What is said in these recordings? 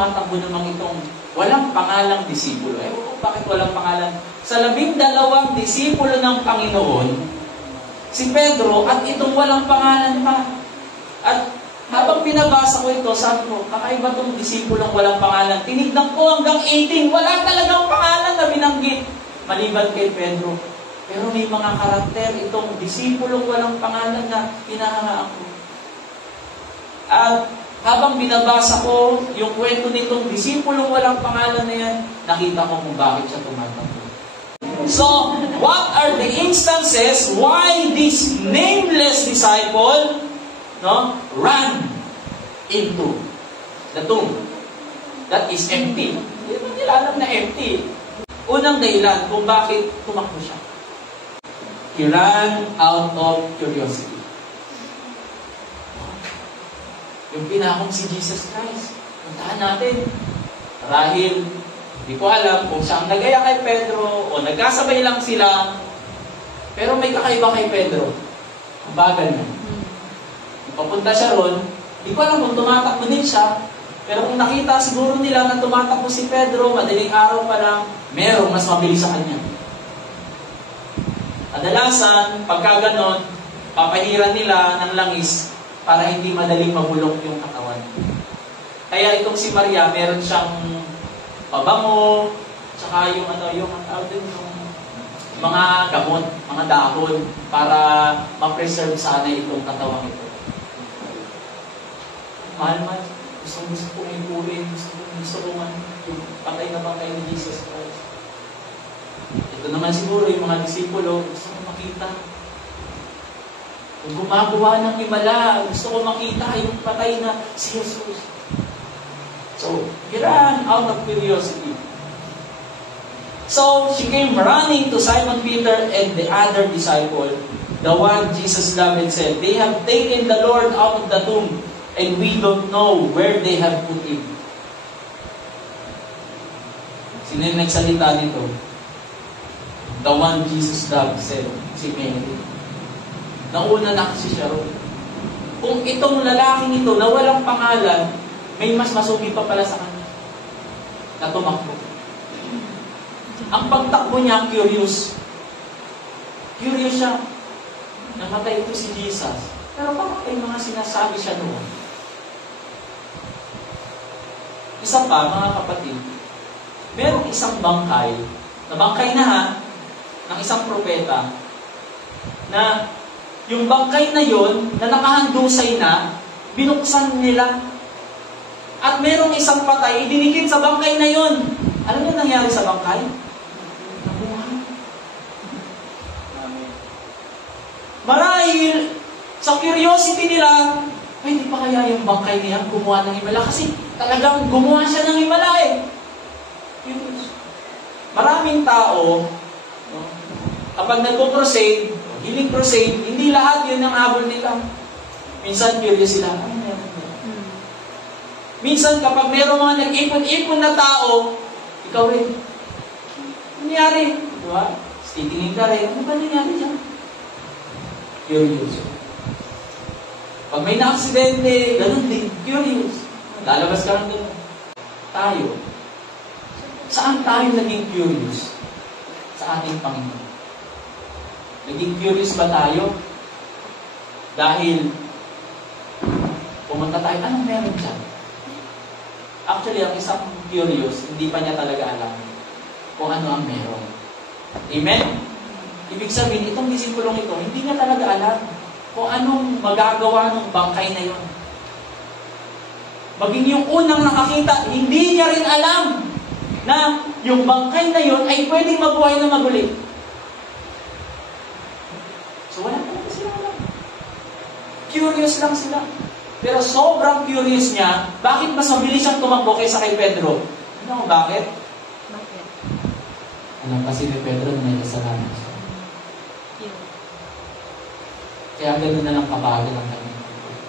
Matakbo namang itong walang pangalang disipulo. Bakit walang pangalan? Sa 12 disipulo ng Panginoon, si Pedro at itong walang pangalan pa. At habang pinabasa ko ito, sabi ko, kakaiba itong disipulong walang pangalan. Tinignan ko hanggang 18, wala talagang pangalan na binanggit. Maliban kay Pedro. Pero may mga karakter itong disipulong walang pangalan na hinahangaan ko. At habang binabasa ko yung kwento nitong disipulong walang pangalan na yan, nakita ko kung bakit siya tumatakbo. So, what are the instances why this nameless disciple ran into the tomb that is empty? Hindi mo nila alam na empty. Unang dahilan kung bakit tumakbo siya. He ran out of curiosity. Yung pinakong si Jesus Christ. Puntahan natin. Marahil, di ko alam kung siyang nagaya kay Pedro o nagkasabay lang sila. Pero may kakaiba kay Pedro. Ang bagal na. Papunta siya ron, di ko alam kung tumatakbo din siya. Pero kung nakita siguro nila na tumatakbo si Pedro, madaling araw pa lang, merong mas mabilis sa kanya. Kadalasan, pagka ganon, papahiran nila ng langis para hindi madaling mabulok yung katawan. Kaya itong si Maria, meron siyang pabango, tsaka yung mga gamot, mga dahon, para ma-preserve sana itong katawan ito. Mahal-mahal, gusto ko ipulin, gusto ko yung patay na bangkay ni Jesus Christ. Ito naman siguro yung mga disipulo, gusto ko makita. Kung gumagawa ng himala, gusto ko makita yung patay na si Jesus. So, he ran out of curiosity. So, she came running to Simon Peter and the other disciple, the one Jesus loved, and said, "They have taken the Lord out of the tomb, and we don't know where they have put him." Sino yung nagsalita nito? The one Jesus loved said, si Mary. Nauna na kasi siya ron. Kung itong lalaking ito na walang pangalan, may mas masugi pa pala sa kanya na tumakbo. Ang pagtakbo niya, curious. Curious siya. Namatay ito si Jesus. Pero bakit ay mga sinasabi siya noon? Isa pa, mga kapatid, merong isang bangkay na ng isang propeta, na yung bangkay na yon na nakahandusay na, binuksan nila. At merong isang patay, idinikit sa bangkay na yon. Alam niyo nangyari sa bangkay? Nabuhay. Marahil, sa curiosity nila, ay, di pa kaya yung bangkay niya gumawa ng himala? Kasi talagang gumawa siya ng himala eh. Maraming tao, kapag nagpo-crusade, healing crusade, hindi lahat yun ang habol nila. Minsan curious sila, ano meron nila? Minsan kapag meron mga nag-ipon-ipon na tao, ikaw rin, nangyari? Diba? Titingin ka rin, ano ba nangyari dyan? Curious. Pag may na-aksidente, ganun din, curious. Lalabas ka lang doon. Tayo. Saan tayo naging curious? Sa ating Panginoon. Naging curious ba tayo? Dahil pumunta tayo, anong meron dyan? Actually, ang isang curious, hindi pa niya talaga alam kung ano ang meron. Amen? Ibig sabihin, itong disipulong ito, hindi niya talaga alam kung anong magagawa ng bangkay na yon. Maging yung unang nakakita, hindi niya rin alam na yung bangkay na yon ay pwedeng mabuhay na maguli. So wala talaga sila alam. Curious lang sila. Pero sobrang curious niya, bakit mas mabilis siyang tumakbo kaysa kay Pedro? Ano kung bakit? Bakit? Alam kasi ni Pedro na may kasalanan siya. Kaya ganoon na lang kabagal ang kanyang pagkakas.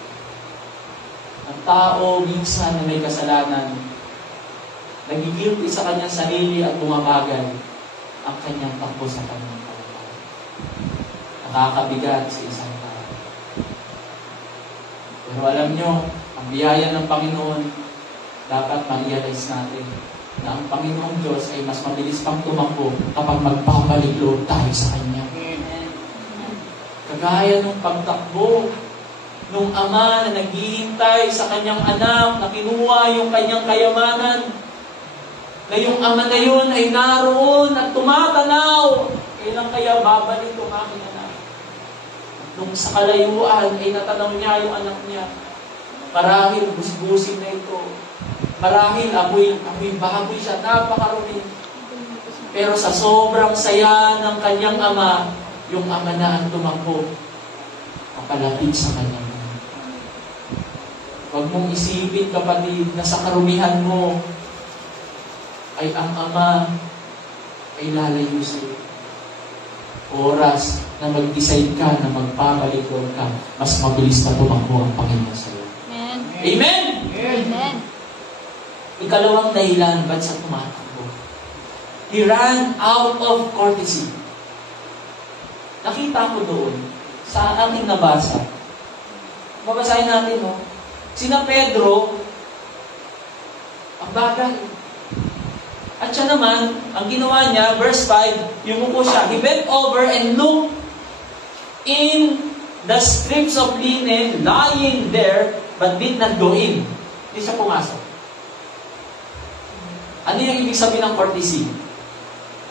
Ang tao minsan na may kasalanan, nagigilty sa kanyang sarili at bumabagal ang kanyang takbo sa kanyang pagkakas. Nakakabigat sa isang tao. Pero alam nyo, ang biyaya ng Panginoon, dapat ma-realize natin na ang Panginoong Diyos ay mas mabilis pang tumakbo kapag magpapalik loob tayo sa Kanya. Kagaya nung pagtakbo nung ama na naghihintay sa kanyang anak na kinuha yung kanyang kayamanan, na yung ama na yun ay naroon at tumatanaw, kailan kaya babalik yung aking anak? Nung sa kalayuan ay natanaw niya yung anak niya, marahil busbusin na ito, marahil amoy baboy siya, napakarumi. Pero sa sobrang saya ng kanyang ama, yung ama na ang tumakbo, papalapit sa kanyang ama. Huwag mong isipin, kapatid, na sa karumihan mo ay ang ama ay lalayo sa iyo. Oras na mag-decide ka na magpabalik ka, mas mabilis na tumakbo ang Panginoon sa iyo. Amen. Amen! Amen. Ikalawang dahilan, ba't siya tumatakbo? He ran out of courtesy. Nakita ko doon, sa ating nabasa, babasahin natin, no? Sina Pedro, ang bagal. At siya naman, ang ginawa niya, verse 5, yumuko siya. He bent over and looked in the strips of linen lying there, but did not go in. Hindi siya pumasok. Ano yung ibig sabihin ng courtesy?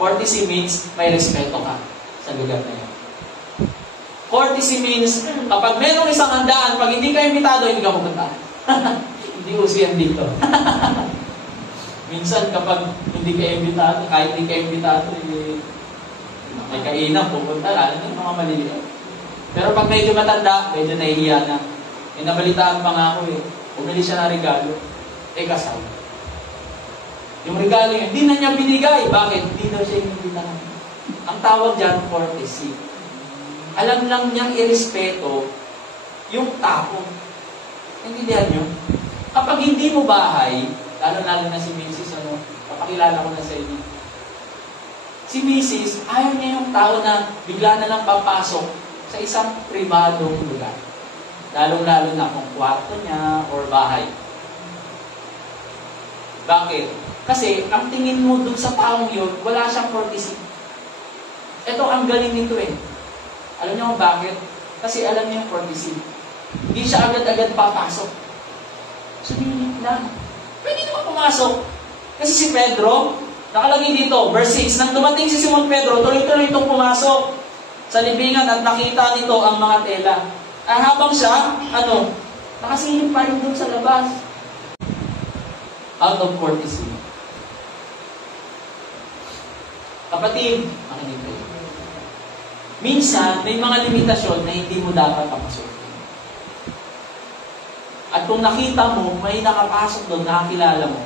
Courtesy means may respeto ka sa lugar na yan. Courtesy means, kapag merong isang handaan, pag hindi ka imbitado, hindi ka pupunta. Hindi uso yan dito. Minsan, kapag hindi ka imbitado, kahit hindi ka imbitado, may kainang pupunta, lalo na yung mga maliliit. Pero pag medyo matanda, medyo nahihiya na. May nabalitaan pa nga ako bumili siya ng regalo, kasal. Yung regalo yun, hindi na niya binigay. Bakit? Hindi daw siya imbitahan. Ang tawag dyan, courtesy. Alam lang niyang irespeto yung tao. Naintindihan niyo? Kapag hindi mo bahay, lalo na si Mrs. Papakilala ko na sa inyo. Si Mrs., ayaw niya yung tao na bigla na lang papasok sa isang pribadong lugar. Lalo na kung kwarto niya or bahay. Bakit? Kasi ang tingin mo dun sa taong yun, wala siyang courtesy. Ito ang galing nito Alam niyo kung bakit? Kasi alam niyo yung courtesy. Hindi siya agad-agad papasok. So, lang. Pwede naman pumasok. Kasi si Pedro, nakalagay dito, verse 6, nang dumating si Simon Pedro, tuloy-tuloy itong pumasok sa libingan at nakita nito ang mga tela. Habang siya, nakasilip pa rin doon sa labas. Out of courtesy. Kapatid, makinig kayo. Minsan, may mga limitasyon na hindi mo dapat papasukin. At kung nakita mo, may nakapasok doon, nakakilala mo,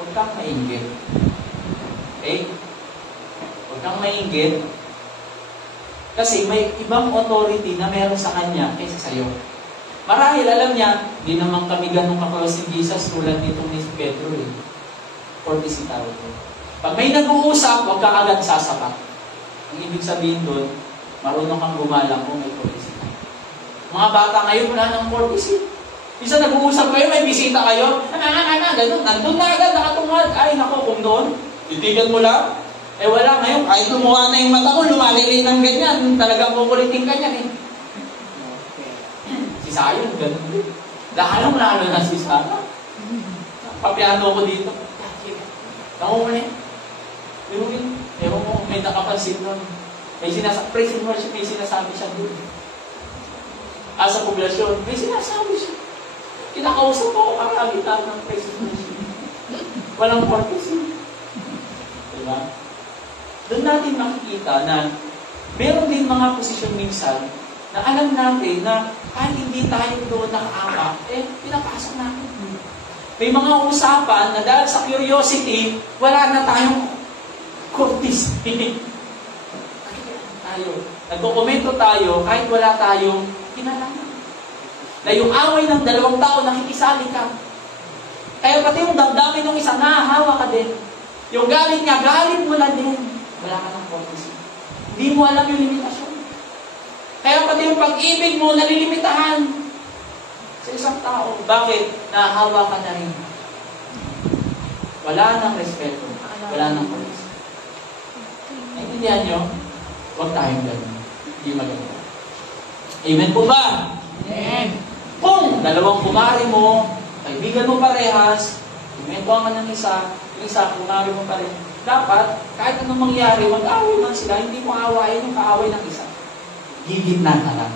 huwag kang mainggit. Okay? Huwag kang mainggit. Kasi may ibang authority na meron sa kanya kaysa sa'yo. Marahil, alam niya, di naman kami ganun ka-close ni Jesus tulad nitong ni Pedro Courtesy tawag ko. Pag may nag-uusap, huwag ka agad sasapat. Ang ibig sabihin doon, marunong kang gumalang kung may courtesy. Mga bata ngayon, wala ng courtesy. Isa nag-uusap kayo, may bisita kayo, ganun, nandun na agad, nakatungad. Ay, nako, kung doon, titigan mo lang. Wala ngayon, kahit lumuha na yung mata ko, lumalirin ng ganyan, talagang kukulitin ka niyan Si Sayon, ganun din. Lalo na si Sarah. Papiano ko dito. Tama mo na Ewan mo, may nakapansin nun. Praise and worship, may sinasabi siya doon. Sa poblasyon, may sinasabi siya. Kinakausap ko kakagitan ng praise and worship. Walang courtesy. Diba? Doon natin makikita na meron din mga posisyon minsan na alam natin na kahit hindi tayo doon nakaapa, pinapasok natin. May mga usapan na dahil sa curiosity, wala na tayong courtesy. Nagkokomento tayo kahit wala tayong kinalaman. Na yung away ng dalawang tao, nakikisali ka. Kaya pati yung damdamin ng isa, nahahawa ka din. Yung galit niya, galit mo na din. Wala ka ng courtesy. Hindi mo alam yung limitasyon. Kaya pati yung pag-ibig mo, nalilimitahan sa isang tao. Bakit? Nahahawa ka na rin. Wala nang respeto. Wala nang policy. Naintindihan nyo? Huwag tayong gano'n. Hindi maganda. Amen po ba? Amen. Kung dalawang kumari mo, kaibigan mo parehas, imentuhan ka ng isa, yung isa, kumari mo parehas, dapat, kahit anong mangyari, mag-away man sila, hindi mo awayin yung kaaway ng isa. Gigitna ka lang.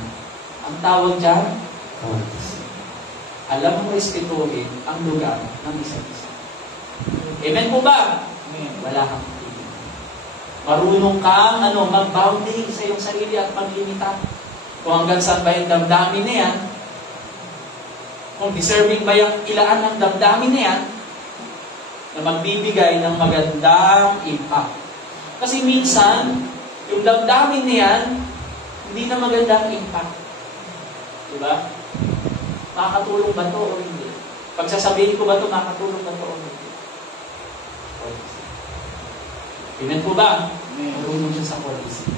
Ang tawag dyan, courtesy. Alam mo respetuhin ang lugar ng isa't isa. Amen po ba? Amen. Wala kang pagiging. Marunong kang mag-boundary sa iyong sarili at maglimita. Kung hanggang saan ba yung damdamin na yan, kung deserving ba yung ilaan ng damdamin na yan, na magbibigay ng magandang impact. Kasi minsan, yung damdamin na yan, hindi na magandang impact. Diba? Makakatulong ba ito o hindi? Pagsasabihin ko ba ito, makakatulong ba ito o hindi? Amen po ba? Marunong siya sa policy.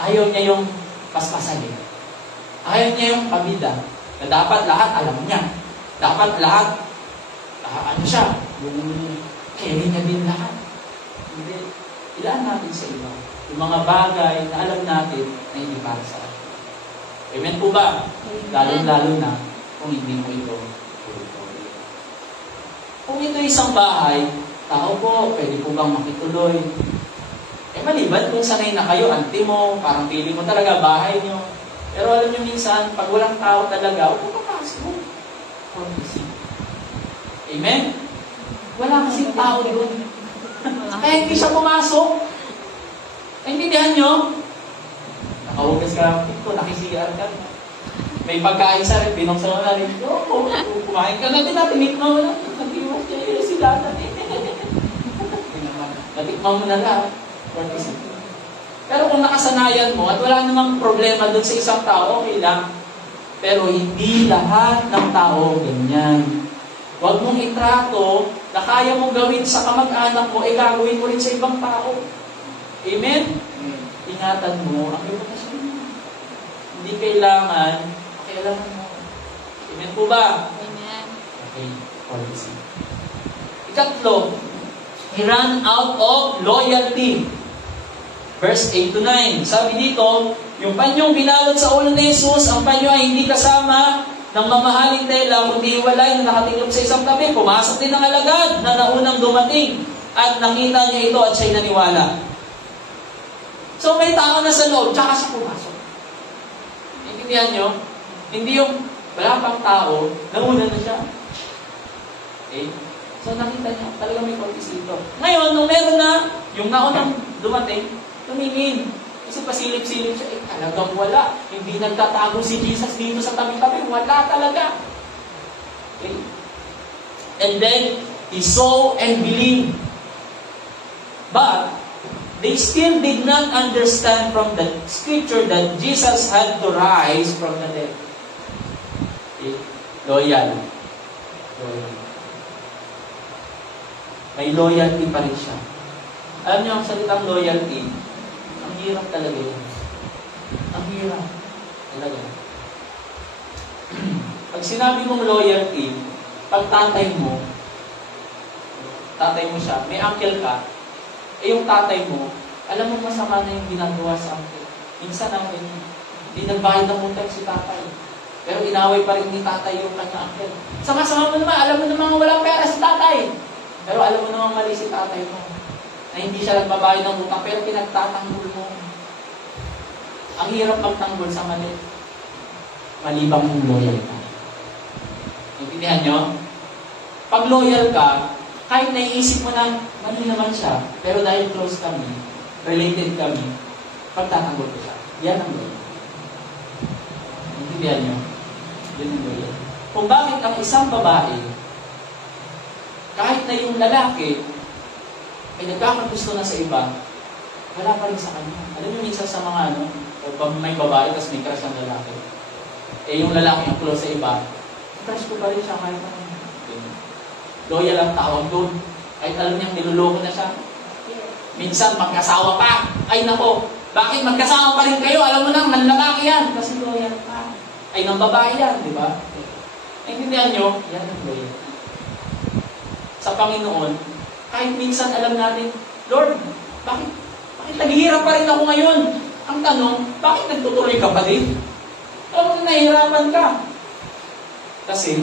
Ayaw niya yung paspasan niya. Ayaw niya yung pabida. Na dapat lahat alam niya. Dapat lahat, siya, yung carry niya din lahat. Hindi. Ilaan natin sa iba. Yung mga bagay na alam natin na hindi para sa atin. Amen po ba? Lalo-lalo na kung hindi mo ito. Kung ito isang bahay, tao po, pwede po bang makituloy? Maliban kung sanay na kayo, auntie mo, parang pili mo talaga bahay niyo. Pero alam niyo minsan, pag walang tao talaga, huwag papasok mo. Amen? Wala kasing tao doon. Kaya hindi siya pumasok. Naintindihan niyo? Nakahugas ka lang ito, nakisigar ka. May pagkain sa rin, binuksan mo na rin. Kumain ka na din, tinikman mo na. Natiwas niya si Dada. Natikman mo na lang. Pero kung nakasanayan mo at wala namang problema doon sa isang tao, okay lang. Pero hindi lahat ng tao ganyan. Huwag mong itrato na kaya mong gawin sa kamag-anak mo, gagawin mo rin sa ibang tao. Amen? Ingatan mo ang reputasyon mo. Hindi kailangan, pakialaman mo. Amen po ba? Amen. Okay, policy. Ikatlo, he ran out of loyalty. Verse 8 to 9. Sabi dito, yung panyong binalot sa ulo ni Jesus, ang panyo ay hindi kasama ng mamahaling tela, kundi walay na nakatingin sa isang tabi. Pumasok din ang alagad na naunang dumating at nakita niya ito at siya'y naniwala. So may tao na sa loob, tsaka siya pumasok. Intindihan nyo? Hindi yung wala pang tao, nauna na siya. Okay? So nakita niya, talaga may courtesy ito. Ngayon, nung meron na, yung naunang dumating, tumingin. Kasi pasilip-silip siya, talagang wala. Hindi nagtatago si Jesus dito sa tabi-tabi. Wala talaga. Okay? And then, he saw and believed. But, they still did not understand from the scripture that Jesus had to rise from the dead. Okay? Loyal. May loyalty pa rin siya. Alam niyo, ang salitang loyalty, ang hirap talaga yun. Ang hirap. Talaga. Pag sinabi mong loyalty, pag tatay mo siya, may uncle ka, yung tatay mo, alam mo masama na yung ginagawa sa uncle. Minsan namin, hindi nagbayad ng utang si tatay. Pero inaway pa rin ni tatay yung kanya uncle. Sama-sama mo naman, alam mo naman walang pera si tatay. Pero alam mo naman mali si tatay mo. Na hindi siya nagbabayad ng utang, pero pinagtatanggol mo. Ang hirap magtanggol sa mali. Malibang mong loyal ka. Intindihan nyo? Pag loyal ka, kahit naiisip mo na, mali naman siya, pero dahil close kami, related kami, pagtatanggol ko siya. Yan ang loyal. Intindihan nyo? Yan ang loyal. Kung bakit ang isang babae, kahit na yung lalaki, ay nagkakagusto na sa iba, wala pa rin sa kanya. Alam mo minsan sa mga may babae, tapos may crush ang lalaki. Yung lalaki ang close sa iba, crush ko pa rin siya kahit na. Loyal ang tawag doon. Kahit alam niyang niluloko na siya. Minsan magkasawa pa. Ay nako, bakit magkasawa pa rin kayo? Alam mo nang lalaki yan. Kasi loyal pa. Ay ng babae yan, di ba? Naintindihan nyo? Yan ang loyal. Sa Panginoon, Kahit minsan alam natin, Lord, bakit naghihirap pa rin ako ngayon? Ang tanong, bakit nagtutuloy ka pa din? Kung nahihirapan ka. Kasi,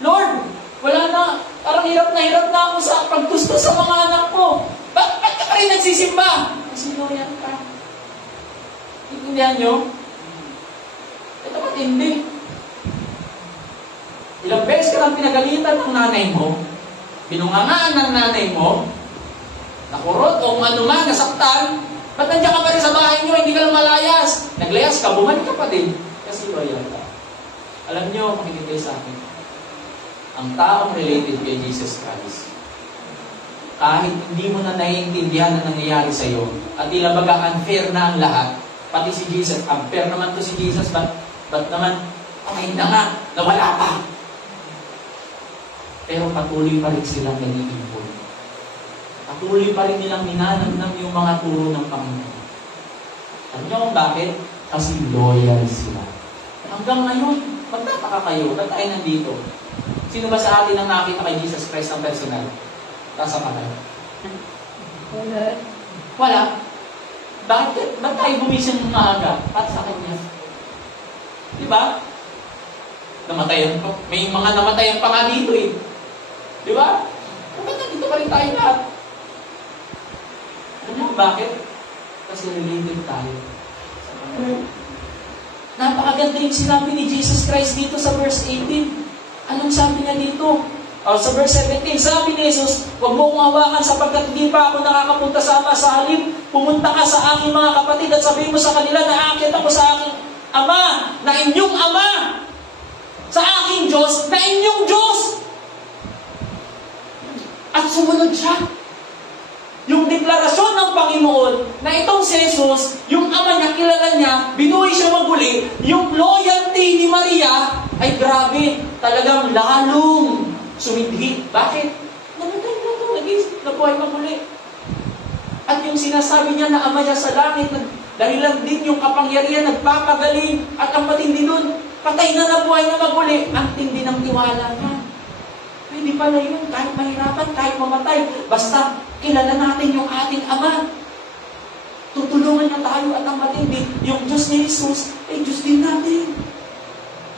Lord, wala na, parang hirap na ako sa paggusto sa mga anak ko. Bakit ka pa rin nagsisimba? Kasi loyal ka. Intindihan nyo? Ito matindi. Ilang beses ka lang pinagalitan ng nanay mo, binungangaan ng nanay mo, nakurot o kung ano man, nasaktan, ba't nandiyan ka pa rin sa bahay nyo, hindi ka lang malayas? Naglayas ka, bumalik ka pa din. Kasi loyal ka. Alam nyo, makinig kayo sa akin. Ang taong related kay Jesus Christ, kahit hindi mo na naiintindihan ang nangyayari sa iyo, at tila baga unfair na ang lahat, pati si Jesus, unfair naman to si Jesus, ba't naman, okay na nga, nawala pa. Pero patuloy pa rin silang nag-iimpon. Patuloy pa rin nilang minanamnam yung mga turo ng Panginoon. Alam niyo kung bakit? Kasi loyal sila. Hanggang ngayon, magtataka kayo, ba't tayo nandito? Sino ba sa atin ang nakita kay Jesus Christ ng personal? Tasa pa tayo? Wala. Bakit tayo bumising ng maaga? At sa kanya. Diba? Namatayan pa. May mga namatayan pa nga dito eh. Diba? Bakit nandito pa rin tayo lahat? Alam niyo bakit? Kasi related tayo. Napakaganda yung sinabi ni Jesus Christ dito sa verse 18. Anong sabi niya dito? Sa verse 17, sabi ni Jesus, huwag mo kong hawakan sapagkat hindi pa ako nakakapunta sa Ama. Sa halip, pumunta ka sa aking mga kapatid at sabihin mo sa kanila na aakyat ako sa aking Ama, na inyong Ama, sa aking Diyos, na inyong Diyos. At sumunod siya. Yung deklarasyon ng Panginoon na itong si Jesus, yung Ama niya, kilala niya, binuhay siya maguli, yung loyalty ni Maria ay grabe, talagang lalong sumidhit. Bakit? Namatay na ito, nabuhay maguli. At yung sinasabi niya na Ama niya sa langit, dahilan din yung kapangyarihan, nagpapagaling, at ang matindi nun, patay na nabuhay na maguli, ang tindi ng tiwala niya. Hindi pala yun, kahit mahirapan, kahit mamatay, basta kilala natin yung ating Ama. Tutulungan niya tayo at ang matindi, yung Diyos ni Jesus, ay Diyos din natin.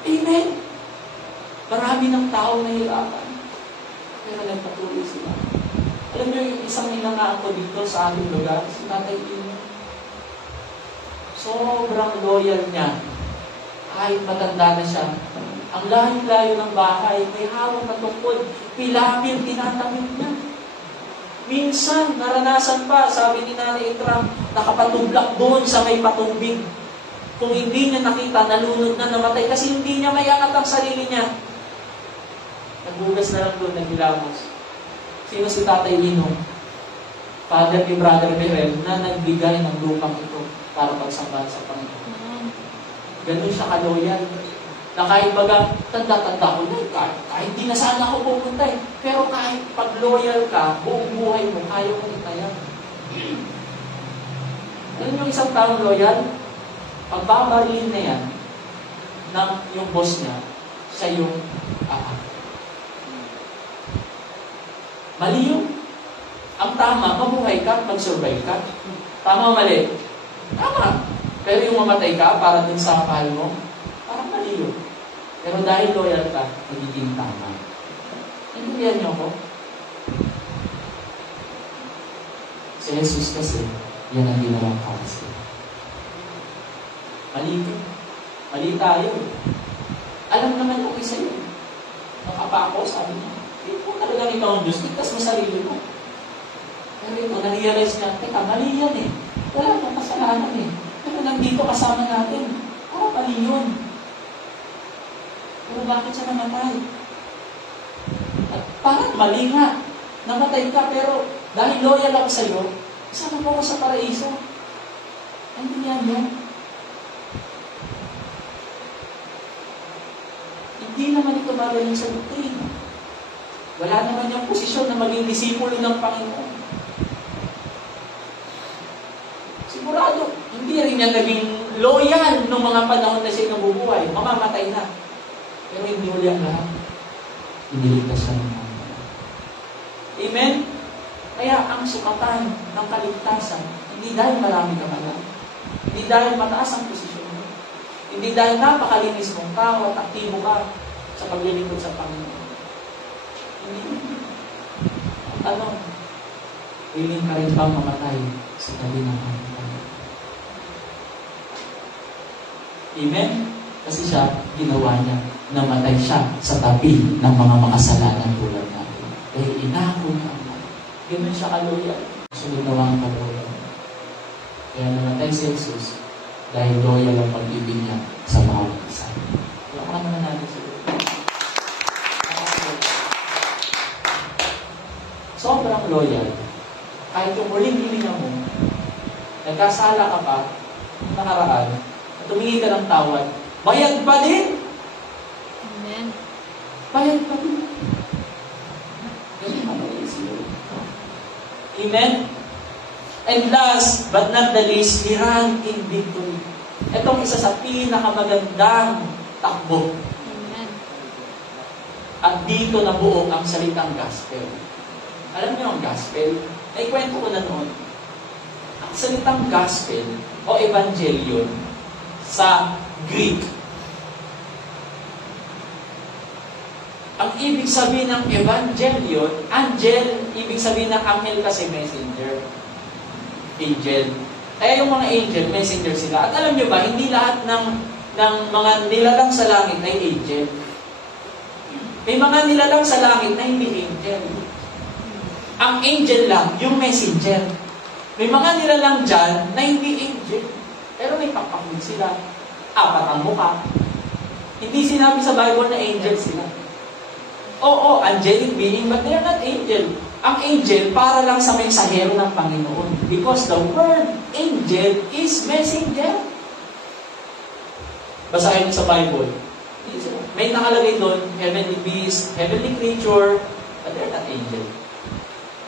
Amen. Marami ng tao nahirapan, pero nagpatuloy sila. Alam niyo, yung isang inangaan ko dito sa ating lugar, si Tatay Ino. Sobrang loyal niya. Kahit matanda na siya. Ang layo-layo ng bahay, may hawak na tungkod, pilapil, tinatamid niya. Minsan, naranasan pa, sabi ni Nanay Ikram, nakapatublak doon sa may patubig. Kung hindi niya nakita, nalunod na, namatay, kasi hindi niya mayangat ang sarili niya. Nagbugas na lang doon, naghilamos. Sino si Tatay Ino? Father ni Brother Merel, na nagbigay ng lupang ito para pagsamba sa Panginoon. Ganun siya kaloyal. Na kahit baga, tanda-tanda ko na, kahit di na sana ako pupunta eh. Pero kahit pag-loyal ka, buong buhay mo, kaya mo itayan. Alam yung isang taong loyal? Pagbabarilin na yan, ng yung boss niya, siya yung mali yun. Ang tama, mabuhay ka, mag-survive ka. Tama o mali? Tama. Pero yung mamatay ka, para dun sa mahal mo, parang mali yun. Pero dahil loyal ka, magiging tama. Intindihan niyo ako? Si Jesus kasi, yan ang ginawang kasi. Mali ko. Mali tayo. Alam naman yung isa yun. Nakapako, sabi niya, hindi mo talagang ikaw ang Diyos, ligtas mo sarili mo. Pero ito, na-realize niya, teka, mali yan eh. Wala akong kasalanan eh. Pero nandito kasama natin. Mali yun. Pero bakit siya namatay? At parang mali nga. Namatay ka, pero dahil loyal ako sa'yo, isama mo ako sa paraiso. Hindi yan yun. Hindi naman ito magaling sa doktrina. Wala naman yung posisyon na maging disipulo ng Panginoon. Sigurado, hindi rin niya naging loyal nung mga panahon na siya nabubuhay. Mamamatay na. Pero hindi uli ang lahat. Iniligtas siya ng mga. Amen? Kaya ang sukatan ng kaligtasan, hindi dahil marami ka alam, hindi dahil mataas ang posisyon mo, hindi dahil napakalinis mong tao at aktibo ka sa paglilingkod sa Panginoon. Hindi. Ano? Willing ka rin bang mamatay sa tabi ng Panginoon? Amen? Kasi siya, ginawa niya, namatay siya sa tabi ng mga makasalanan tulad natin. Dahil inako niya ang mga. Ganun siya kaloyal. Sunod na mga kaloyal. Kaya namatay si Jesus dahil loyal ang pag-ibig niya sa bawat isa. Kaya naman natin sa sobrang loyal. Kahit yung huling hilinga mo, nagkasala ka pa, nakaraan, at tumingi ka ng tawad, bayad pa din! Amen. Bayad pa din. Amen? And last, but not the least, he ran in victory. Itong isa sa pinakamagandang takbo. Amen. At dito nabuo ang salitang gospel. Alam niyo ang gospel? Naikwento ko na noon. Ang salitang gospel o evangelion sa Greek. Ang ibig sabihin ng evangelion, angel, ibig sabihin ng angel kasi messenger. Angel. Kaya yung mga angel, messenger sila. At alam niyo ba, hindi lahat ng mga nilalang sa langit ay angel. May mga nilalang sa langit na hindi angel. Ang angel lang, yung messenger. May mga nilalang dyan na hindi angel. Pero may pakpakid sila. Apat ang mukha. Hindi sinabi sa Bible na angel sila. Oo, angelic being, but they're not angel. Ang angel, para lang sa mensahero ng Panginoon. Because the word angel is messenger. Basahin niyo sa Bible. May nakalagay doon, heavenly beast, heavenly creature, but they're not angel.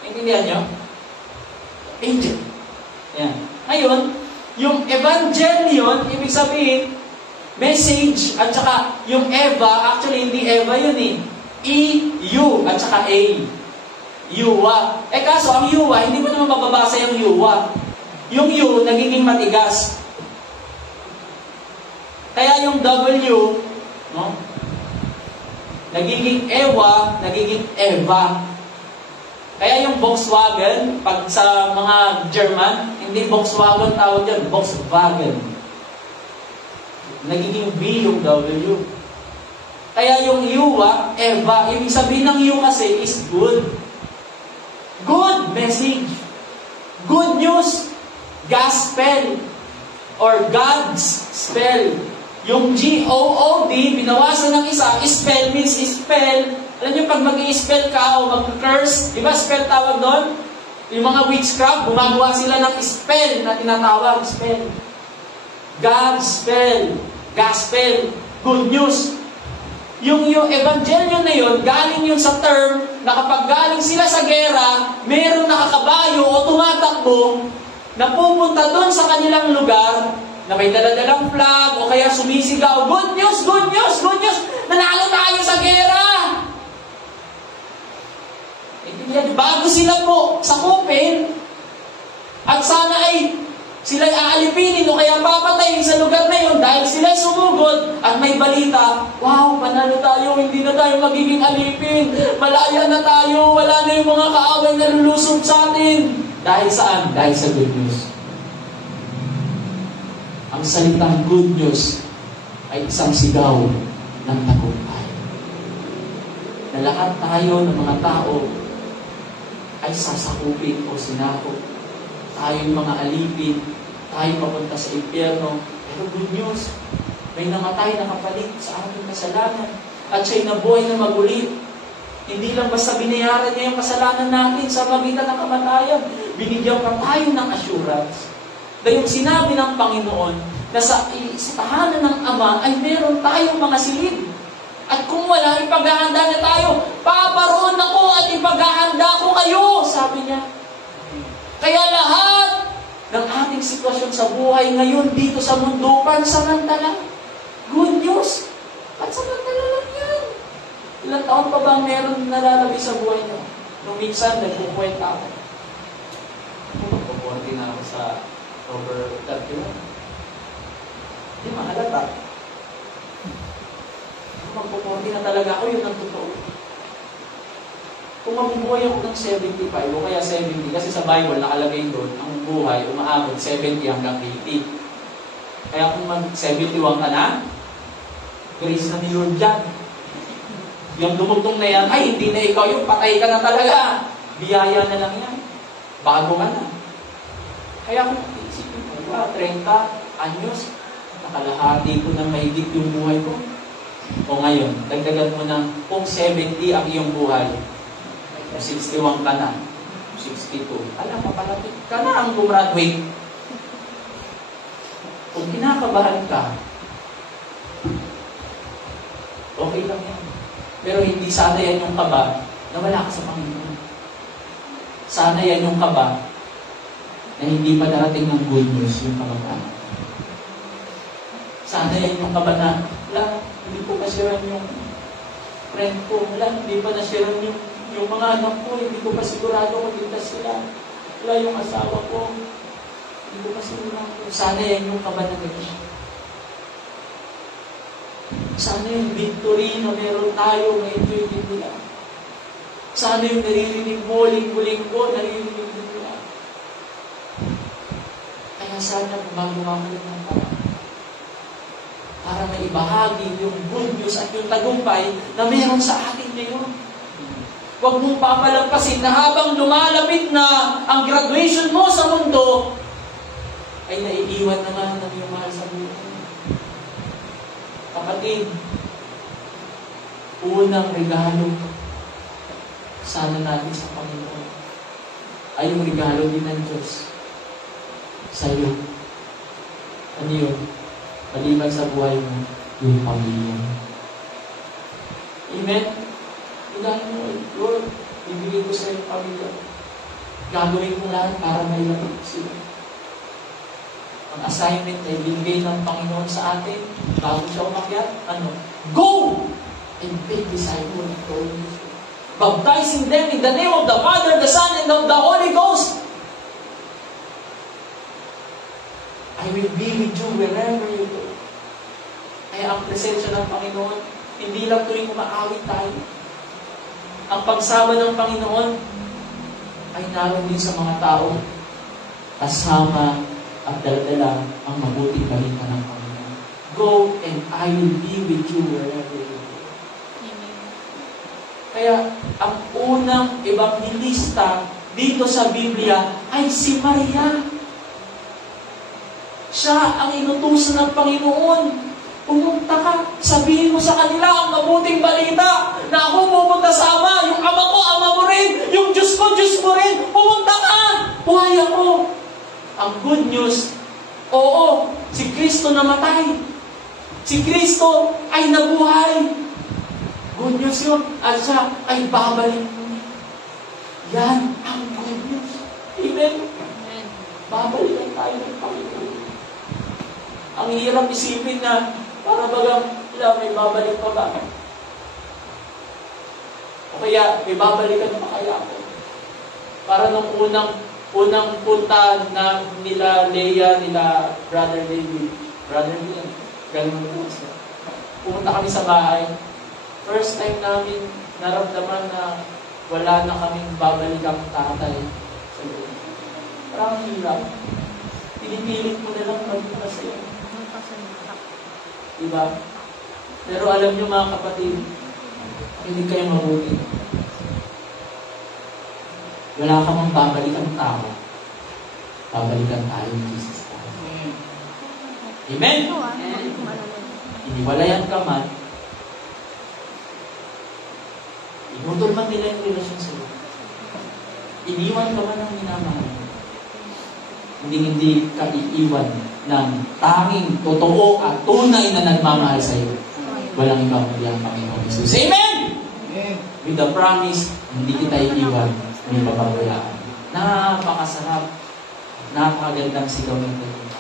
Intindihan nyo? Angel. Yan. Ngayon, yung evangelion, ibig sabihin, message, at saka yung Eva, actually hindi Eva yun eh. E-U, at saka A. Yuwa. Kaso ang yuwa, hindi mo naman mababasa yung yuwa. Yung U, nagiging matigas. Kaya yung W, no? Nagiging Ewa, nagiging Eva. Kaya yung Volkswagen, pag sa mga German, hindi Volkswagen tawag dyan, Volkswagen. Nagiging B yung W. Kaya yung Yuwa, Eva, ibig sabihin ng U kasi is good. Good message. Good news. Gospel. Or God's spell. Yung G-O-O-D, binawasan ng isa, spell means spell. Alam niyo, pag mag-i-spell ka o mag-curse, di ba spell tawag doon? Yung mga witchcraft, gumagawa sila ng spell na tinatawag, spell. God's spell. Gospel. Good news. Yung evangelyo na yun, galing yun sa term na kapag galing sila sa gera, mayroong nakakabayo o tumatakbo na pupunta doon sa kanilang lugar na may daladalang flag o kaya sumisigaw, good news, good news, good news, nanalo tayo sa gera! Bago sila po sakupin at sana ay sila'y aalipinin o kaya papatayin sa lugar na yun dahil sila'y sumugod at may balita, wow, panalo tayo, hindi na tayo magiging alipin, malaya na tayo, wala na yung mga kaaway na lulusob sa atin. Dahil saan? Dahil sa good news. Ang salitang good news ay isang sigaw ng tagumpay. Na lahat tayo ng mga tao ay sasakupin o sinakop. Tayong mga alipin, tayo papunta sa impyerno. Pero good news, may namatay na kapalit sa ating kasalanan. At siya'y nabuhay na magulit. Hindi lang basta binayaran niya yung kasalanan natin sa pagitan ng kamatayan. Binigyan pa tayo ng assurance. Dahil yung sinabi ng Panginoon na sa tahanan ng Ama ay meron tayong mga silid. At kung wala, ipaghahanda na tayo. Paparoon ako at ipaghahanda ko kayo, sabi niya. Kaya lahat ng ating sitwasyon sa buhay ngayon dito sa mundo, pansamantala. Good news. Pansamantala lang yan. Ilang taon pa ba meron nalalabi sa buhay niyo? Nung minsan, nagpukwenta ako. Magpupunti na ako sa over 31. Hindi mahalata. Magpupunti na talaga ako, yun ang totoo. Kung mabubuhay ako ng 75 o kaya 70, kasi sa Bible nakalagay doon, ang buhay umaabot 70 hanggang 80. Kaya kung mag-71 ka na, grace na ni Lord dyan. Yung dumugtong na yan, ay hindi na ikaw yung patay ka na talaga. Biyaya na lang yan. Bago ka na. Kaya kung isipin mo, 30 anyos, nakalahati ko na mahigit yung buhay ko. O ngayon, dagdagan mo ng kung 70 ang iyong buhay, 61 ka na, 62. Alam, mapalapit ka na ang gumraduate. Kung kinakabahan ka, okay lang yan. Pero hindi sana yan yung kaba na wala ka sa Panginoon. Sana yan yung kaba na hindi pa darating ng good news yung kamag-anak. Sana yan yung kaba na, wala, hindi ko pasiran yung friend ko, wala, hindi pa nasiran yung mga anak ko, hindi ko pa sigurado kung ligtas sila. Wala yung asawa ko, hindi ko pa sigurado. Sana yan yung kaba na gano'n. Sana yung victory na meron tayo ma-enjoy din nila. Sana yung naririnig mo, linggo-linggo, naririnig din nila. Kaya sana gumagawa ko ng parang para maibahagi yung good news at yung tagumpay na meron sa atin ngayon. Huwag mong papalampasin na habang lumalapit na ang graduation mo sa mundo, ay naiiwan naman ng iyong mahal sa buhay. Kapatid, unang regalo sana natin sa Panginoon ay yung regalo din ng Diyos sa iyo. Ano yun? Maliban sa buhay mo, yung pamilya. Amen? Regalo mo, Lord, ibigay ko sa iyo pamilya. Gagawin ko lahat para may lapit sila. Ang assignment ay binigay ng Panginoon sa atin bago siya umakyat. Ano? Go! And make disciples of all nations, baptizing them in the name of the Father, the Son, and of the Holy Ghost. I will be with you wherever you go. Kaya ang presensya ng Panginoon, hindi lang tuwing umaawit tayo. Ang pagsama ng Panginoon ay naroon din sa mga tao kasama at dala-dala ang mabuting balita ng Panginoon. Go and I will be with you wherever you go. Kaya ang unang ebanghelista dito sa Biblia ay si Maria. Siya ang inutusan ng Panginoon. Pumunta ka, sabihin mo sa kanila ang mabuting balita na ako pupunta sa Ama, yung Ama ko, Ama mo rin, yung Diyos ko, Diyos mo rin. Pumunta ka! Buhay ako! Ang good news, oo, si Kristo namatay. Si Kristo ay nabuhay. Good news yun. At siya ay babalik mo. Yan ang good news. Amen? Amen. Babalikan tayo ng Panginoon. Ang hirap isipin na para bagang may babalik pa ba? O kaya, may babalikan pa kaya ako? Para nung unang punta na nila Leia, nila Brother David, ganun mo siya. Pumunta kami sa bahay. First time namin naramdaman na wala na kaming babalikan tatay sa loob. Parang hirap. Pinipilit mo na lang maging masaya. Diba? Pero alam nyo mga kapatid, hindi kayo mabuti. Wala ka mang babalikan tao. Babalikan tayo ng Jesus. Amen? Iniwalayan ka man, inutol man nila yung relasyon sa iyo. Iniwan ka man ng minamahal. Hindi ka iiwan ng tanging totoo at tunay na nagmamahal sa iyo. Walang ibang kundi ang Panginoon Jesus. Amen! Amen! With the promise, hindi kita iiwan, may papabayaan. Napakasarap. Napakagandang sigaw ng Panginoon.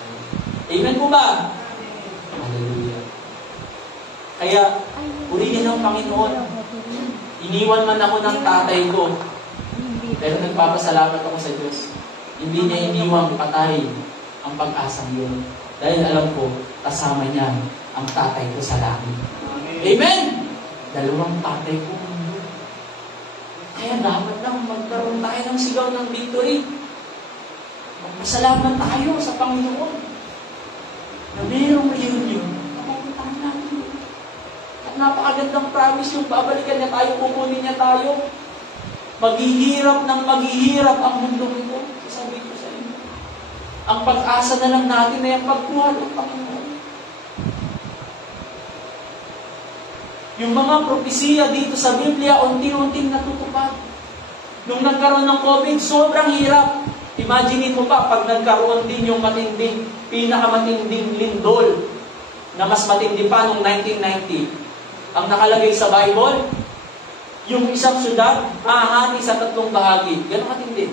Amen po ba? Hallelujah. Kaya, purihin ng Panginoon. Iniwan man ako ng tatay ko. Pero nagpapasalamat ako sa Diyos. Hindi niya iniwang patay ang pag-asang yun. Dahil alam ko, kasama niya ang tatay ko sa langit. Amen! Dalawang tatay ko. Kaya dapat lang magkaroon tayo ng sigaw ng victory. Magpasalamat tayo sa Panginoon na mayroong reunion na mapuntahan natin. At napakagandang promise yung babalikan niya tayo, kukunin niya tayo. Maghihirap ng maghihirap ang mundo ito. Sasabi ko sa inyo. Ang pag-asa na lang natin ay ang pagkuha ng Panginoon. Yung mga propesiya dito sa Biblia, unti-unting natutupad. Nung nagkaroon ng COVID, sobrang hirap. Imagine mo pa, pag nagkaroon din yung matinding, pinakamatinding lindol, na mas matindi pa noong 1990. Ang nakalagay sa Bible, yung isang syudad, ahati sa 3 bahagi. Ganon katindi.